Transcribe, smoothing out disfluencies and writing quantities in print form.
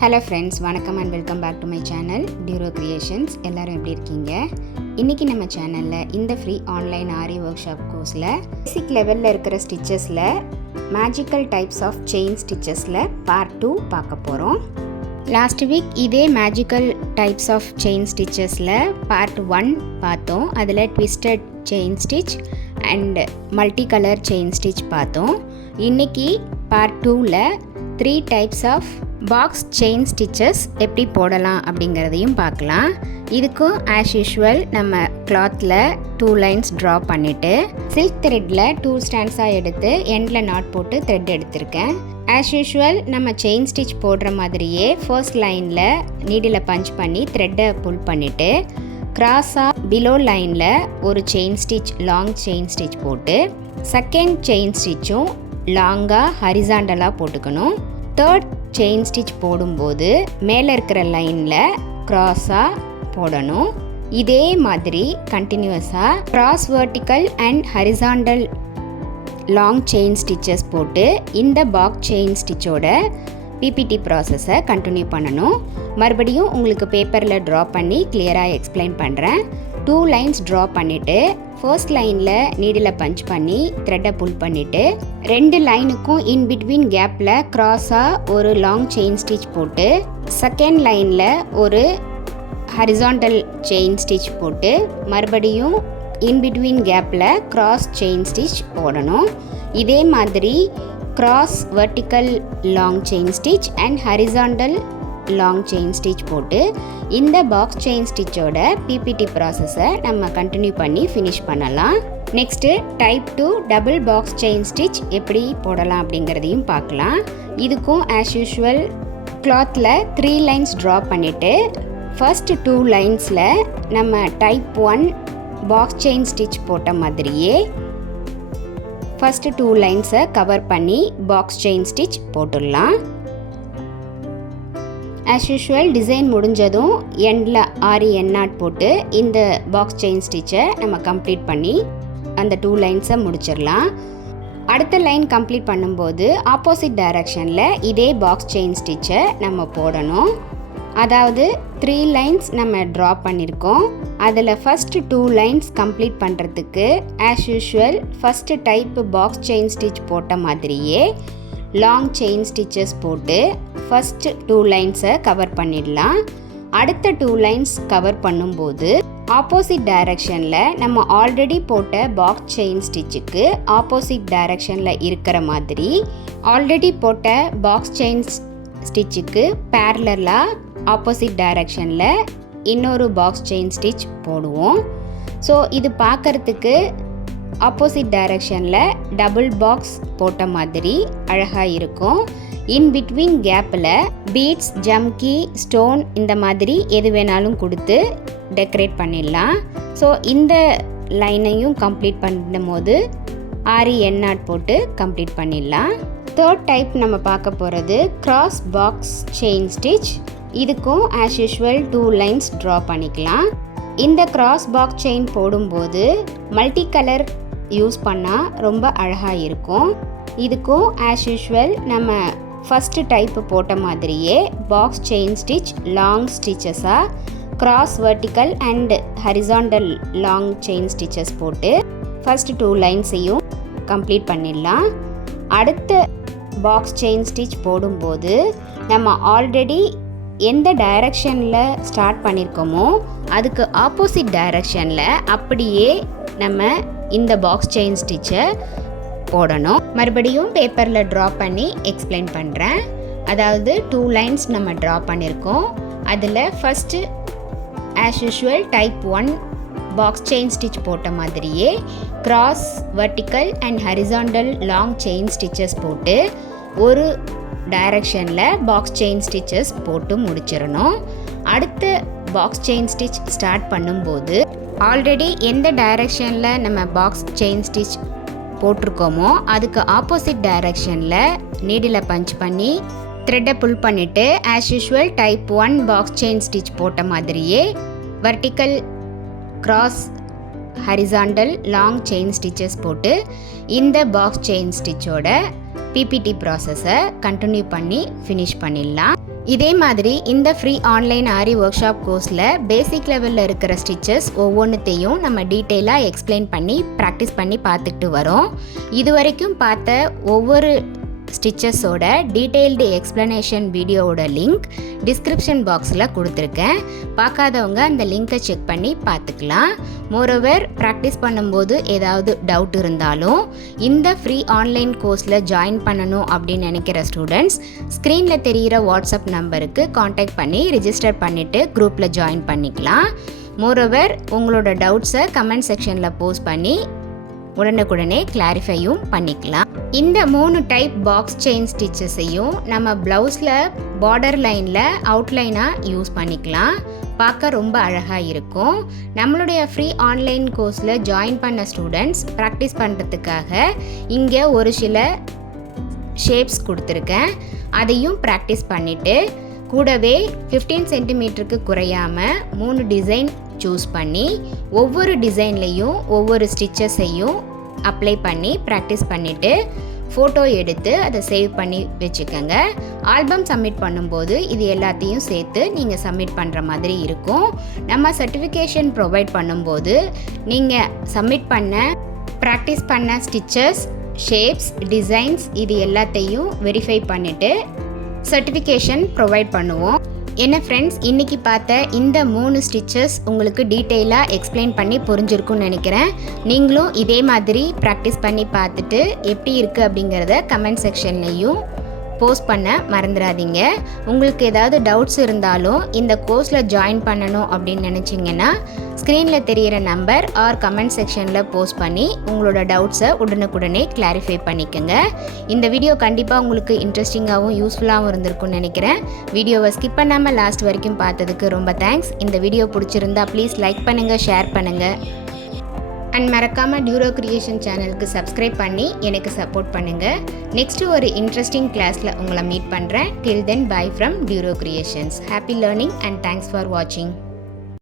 Hello friends, வணக்கம் and welcome back to my channel Duro creations. எல்லோரும் எப்படி இருக்கீங்க? இன்றைக்கி நம்ம சேனலில் இந்த free online aari work கோர்ஸில் பேசிக் லெவலில் இருக்கிற ஸ்டிச்சஸில் மேஜிக்கல் டைப்ஸ் ஆஃப் செயின் ஸ்டிச்சஸில் பார்ட் 2 பார்க்க போகிறோம். லாஸ்ட் வீக் இதே மேஜிக்கல் டைப்ஸ் ஆஃப் செயின் ஸ்டிச்சஸில் பார்ட் 1 பார்த்தோம். அதில் twisted chain stitch and multi colour chain stitch பார்த்தோம். இன்றைக்கி பார்ட் 2ல் 3 types of box chain stitches எப்படி போடலாம் அப்படிங்கிறதையும் பார்க்கலாம். இதுக்கும் ஆஸ் யூஷுவல் நம்ம கிளாத்தில் 2 லைன்ஸ் ட்ரா பண்ணிவிட்டு சில்க் த்ரெட்டில் 2 ஸ்டாண்ட்ஸாக எடுத்து எண்டில் நாட் போட்டு த்ரெட் எடுத்திருக்கேன். ஆஸ் யூஷுவல் நம்ம செயின் ஸ்டிச் போடுற மாதிரியே ஃபர்ஸ்ட் லைனில் நீடில் பஞ்ச் பண்ணி த்ரெட்டை புல் பண்ணிவிட்டு கிராஸாக பிலோ லைனில் ஒரு chain stitch long chain stitch போட்டு செகண்ட் செயின் ஸ்டிச்சும் லாங்காக ஹரிசாண்டலாக போட்டுக்கணும். தேர்ட் செயின் ஸ்டிச் போடும்போது மேலே இருக்கிற லைனில் க்ராஸாக போடணும். இதே மாதிரி கண்டினியூஸாக cross vertical and horizontal long chain stitches போட்டு இந்த பாக்ஸ் செயின் ஸ்டிச்சோட பிபிடி ப்ராசஸை கண்டினியூ பண்ணணும். மறுபடியும் உங்களுக்கு பேப்பரில் ட்ரா பண்ணி கிளியராக எக்ஸ்பிளைன் பண்ணுறேன். 2 லைன்ஸ் ட்ரா பண்ணிவிட்டு ஃபர்ஸ்ட் லைனில் நீடில் பஞ்ச் பண்ணி த்ரெட்டை புல் பண்ணிவிட்டு 2 லைனுக்கும் இன் பிட்வீன் கேப்பில் க்ராஸாக ஒரு லாங் செயின் ஸ்டிச் போட்டு செகண்ட் லைனில் ஒரு ஹரிசாண்டல் செயின் ஸ்டிச் போட்டு மறுபடியும் இன் பிட்வீன் கேப்பில் கிராஸ் செயின் ஸ்டிச் போடணும். இதே மாதிரி cross vertical long chain stitch and horizontal long chain stitch போட்டு இந்த பாக்ஸ் செயின் ஸ்டிச்சோட பிபிடி ப்ராசஸை நம்ம கண்டினியூ பண்ணி ஃபினிஷ் பண்ணலாம். Next type 2 double box chain stitch எப்படி போடலாம் அப்படிங்கிறதையும் பார்க்கலாம். இதுக்கும் ஆஸ் யூஷுவல் கிளாத்தில் 3 லைன்ஸ் ட்ரா பண்ணிவிட்டு ஃபர்ஸ்ட் 2 லைன்ஸில் நம்ம டைப் 1 பாக்ஸ் செயின் ஸ்டிச் போட்ட மாதிரியே ஃபர்ஸ்ட் 2 லைன்ஸை கவர் பண்ணி பாக்ஸ் செயின் ஸ்டிச் போட்டுடலாம். ஆஸ் யூஷுவல் டிசைன் முடிஞ்சதும் எண்டில் ஆரி எண்ணாட் போட்டு இந்த பாக்ஸ் செயின் ஸ்டிச்சை நம்ம கம்ப்ளீட் பண்ணி அந்த 2 லைன்ஸை முடிச்சிடலாம். அடுத்த லைன் கம்ப்ளீட் பண்ணும்போது ஆப்போசிட் டைரக்ஷனில் இதே பாக்ஸ் செயின் ஸ்டிச்சை நம்ம போடணும். அதாவது 3 லைன்ஸ் நம்ம ட்ரா பண்ணியிருக்கோம். அதில் ஃபஸ்ட்டு 2 லைன்ஸ் கம்ப்ளீட் பண்ணுறதுக்கு as usual first type box chain stitch போட்ட மாதிரியே லாங் செயின் ஸ்டிச்சஸ் போட்டு ஃபஸ்ட்டு 2 லைன்ஸை கவர் பண்ணிடலாம். அடுத்த 2 லைன்ஸ் கவர் பண்ணும்போது ஆப்போசிட் டைரக்ஷனில் நம்ம ஆல்ரெடி போட்ட பாக்ஸ் செயின் ஸ்டிச்சுக்கு ஆப்போசிட் டைரக்ஷனில் இருக்கிற மாதிரி ஆல்ரெடி போட்ட பாக்ஸ் செயின் ஸ்டிச்சுக்கு பேரலலாக ஆப்போசிட் டைரக்ஷனில் இன்னொரு பாக்ஸ் செயின் ஸ்டிச் போடுவோம். ஸோ இது பார்க்குறதுக்கு ஆப்போசிட் டைரக்ஷனில் டபுள் பாக்ஸ் போட்ட மாதிரி அழகாக இருக்கும். இன் பிட்வீன் கேப்பில் பீட்ஸ், ஜம்கி, ஸ்டோன் இந்த மாதிரி எது வேணாலும் கொடுத்து டெக்கரேட் பண்ணிடலாம். ஸோ இந்த லைனையும் கம்ப்ளீட் பண்ணும்போது ஆரி எண்ணாட் போட்டு கம்ப்ளீட் பண்ணிடலாம். தேர்ட் டைப் நம்ம பார்க்க போகிறது கிராஸ் பாக்ஸ் செயின் ஸ்டிச். இதுக்கும் ஆஸ் யூஷுவல் 2 லைன்ஸ் ட்ரா பண்ணிக்கலாம். இந்த கிராஸ் பாக்ஸ் செயின் போடும்போது மல்டி கலர் யூஸ் பண்ணால் ரொம்ப அழகாக இருக்கும். இதுக்கும் ஆஸ் யூஷுவல் நம்ம ஃபஸ்ட்டு டைப்பு போட்ட மாதிரியே பாக்ஸ் செயின் ஸ்டிச் லாங் ஸ்டிச்சஸாக cross vertical and horizontal long chain stitches போட்டு ஃபஸ்ட்டு 2 லைன்ஸையும் கம்ப்ளீட் பண்ணிடலாம். அடுத்த பாக்ஸ் செயின் ஸ்டிச் போடும்போது நம்ம ஆல்ரெடி எந்த டைரக்ஷனில் ஸ்டார்ட் பண்ணியிருக்கோமோ அதுக்கு ஆப்போசிட் டைரக்ஷனில் அப்படியே நம்ம இந்த பாக்ஸ் செயின் ஸ்டிச்சை போடணும். மறுபடியும் பேப்பரில் ட்ரா பண்ணி எக்ஸ்பிளைன் பண்ணுறேன். அதாவது 2 லைன்ஸ் நம்ம ட்ரா பண்ணியிருக்கோம். அதில் first as usual type 1 box chain stitch போட்ட மாதிரியே cross vertical and horizontal long chain stitches போட்டு ஒரு டைரக்ஷனில் பாக்ஸ் செயின் ஸ்டிச்சஸ் போட்டு முடிச்சிடணும். அடுத்த பாக்ஸ் செயின் ஸ்டிச் ஸ்டார்ட் பண்ணும்போது ஆல்ரெடி எந்த டைரக்ஷனில் நம்ம பாக்ஸ் செயின் ஸ்டிச் போட்டிருக்கோமோ அதுக்கு ஆப்போசிட் டைரக்ஷனில் நீடில் பஞ்ச் பண்ணி த்ரெட்டை புல் பண்ணிவிட்டு as usual type 1 box chain stitch போட்ட மாதிரியே vertical cross horizontal long chain stitches போட்டு இந்த பாக்ஸ் செயின் ஸ்டிச்சோட பிபிடி ப்ராசஸை கண்டினியூ பண்ணி ஃபினிஷ் பண்ணிடலாம். இதே மாதிரி இந்த free online aari work கோர்ஸில் பேசிக் லெவலில் இருக்கிற ஸ்டிச்சஸ் ஒவ்வொன்றுத்தையும் நம்ம டீட்டெயிலாக எக்ஸ்பிளைன் பண்ணி ப்ராக்டிஸ் பண்ணி பார்த்துக்கிட்டு வரோம். இது வரைக்கும் பார்த்த ஒவ்வொரு ஸ்டிச்சஸோட டீட்டெயில்டு எக்ஸ்ப்ளனேஷன் வீடியோவோட லிங்க் டிஸ்கிரிப்ஷன் பாக்ஸில் கொடுத்துருக்கேன். பார்க்காதவங்க அந்த லிங்க்கை செக் பண்ணி பார்த்துக்கலாம். மோரோவர் ப்ராக்டிஸ் பண்ணும்போது ஏதாவது டவுட் இருந்தாலும் இந்த ஃப்ரீ ஆன்லைன் கோர்ஸில் ஜாயின் பண்ணணும் அப்படின்னு நினைக்கிற ஸ்டூடெண்ட்ஸ் ஸ்க்ரீனில் தெரிகிற வாட்ஸ்அப் நம்பருக்கு காண்டாக்ட் பண்ணி ரிஜிஸ்டர் பண்ணிவிட்டு குரூப்பில் ஜாயின் பண்ணிக்கலாம். மோரோவர் உங்களோட டவுட்ஸை கமெண்ட் செக்ஷனில் போஸ்ட் பண்ணி உடனுக்குடனே கிளாரிஃபையும் பண்ணிக்கலாம். இந்த 3 டைப் பாக்ஸ் செயின் ஸ்டிச்சஸையும் நம்ம ப்ளவுஸில் பார்டர் லைனில் அவுட்லைனாக யூஸ் பண்ணிக்கலாம். பார்க்க ரொம்ப அழகாக இருக்கும். நம்மளுடைய ஃப்ரீ ஆன்லைன் கோர்ஸில் ஜாயின் பண்ண ஸ்டூடெண்ட்ஸ் ப்ராக்டிஸ் பண்ணுறதுக்காக இங்கே ஒரு சில ஷேப்ஸ் கொடுத்துருக்கேன். அதையும் ப்ராக்டிஸ் பண்ணிவிட்டு கூடவே 15 சென்டிமீட்டருக்கு குறையாமல் 3 டிசைன் சூஸ் பண்ணி ஒவ்வொரு டிசைன்லேயும் ஒவ்வொரு ஸ்டிச்சஸையும் அப்ளை பண்ணி ப்ராக்டிஸ் பண்ணிவிட்டு ஃபோட்டோ எடுத்து அதை சேவ் பண்ணி வச்சுக்கோங்க. ஆல்பம் சப்மிட் பண்ணும்போது இது எல்லாத்தையும் சேர்த்து நீங்கள் சப்மிட் பண்ணுற மாதிரி இருக்கும். நம்ம சர்டிஃபிகேஷன் ப்ரொவைட் பண்ணும்போது நீங்கள் சப்மிட் பண்ண ப்ராக்டிஸ் பண்ண ஸ்டிச்சஸ், ஷேப்ஸ், டிசைன்ஸ் இது எல்லாத்தையும் வெரிஃபை பண்ணிவிட்டு சர்டிஃபிகேஷன் ப்ரொவைட் பண்ணுவோம். என்ன ஃப்ரெண்ட்ஸ், இன்றைக்கி பார்த்த இந்த 3 ஸ்டிச்சஸ் உங்களுக்கு டீட்டெயிலாக எக்ஸ்பிளைன் பண்ணி புரிஞ்சிருக்குன்னு நினைக்கிறேன். நீங்களும் இதே மாதிரி ப்ராக்டிஸ் பண்ணி பார்த்துட்டு எப்படி இருக்குது அப்படிங்கிறத கமெண்ட் செக்ஷன்லேயும் போஸ்ட் பண்ண மறந்துடாதீங்க. உங்களுக்கு ஏதாவது டவுட்ஸ் இருந்தாலும் இந்த கோர்ஸில் ஜாயின் பண்ணணும் அப்படின்னு நினச்சிங்கன்னா ஸ்க்ரீனில் தெரிகிற நம்பர் ஆர் கமெண்ட் செக்ஷனில் போஸ்ட் பண்ணி உங்களோட டவுட்ஸை உடனுக்குடனே கிளாரிஃபை பண்ணிக்கோங்க. இந்த வீடியோ கண்டிப்பாக உங்களுக்கு இன்ட்ரெஸ்டிங்காகவும் யூஸ்ஃபுல்லாகவும் இருந்திருக்கும்னு நினைக்கிறேன். வீடியோவை ஸ்கிப் பண்ணாமல் லாஸ்ட் வரைக்கும் பார்த்ததுக்கு ரொம்ப தேங்க்ஸ். இந்த வீடியோ பிடிச்சிருந்தா ப்ளீஸ் லைக் பண்ணுங்கள், ஷேர் பண்ணுங்கள் அண்ட் மறக்காமல் டியூரோ கிரியேஷன் சேனலுக்கு சப்ஸ்கிரைப் பண்ணி எனக்கு சப்போர்ட் பண்ணுங்கள். நெக்ஸ்ட்டு ஒரு இன்ட்ரெஸ்டிங் கிளாஸில் உங்களை மீட் பண்ணுறேன். Till then bye from Duro creations. Happy learning and thanks for வாட்சிங்.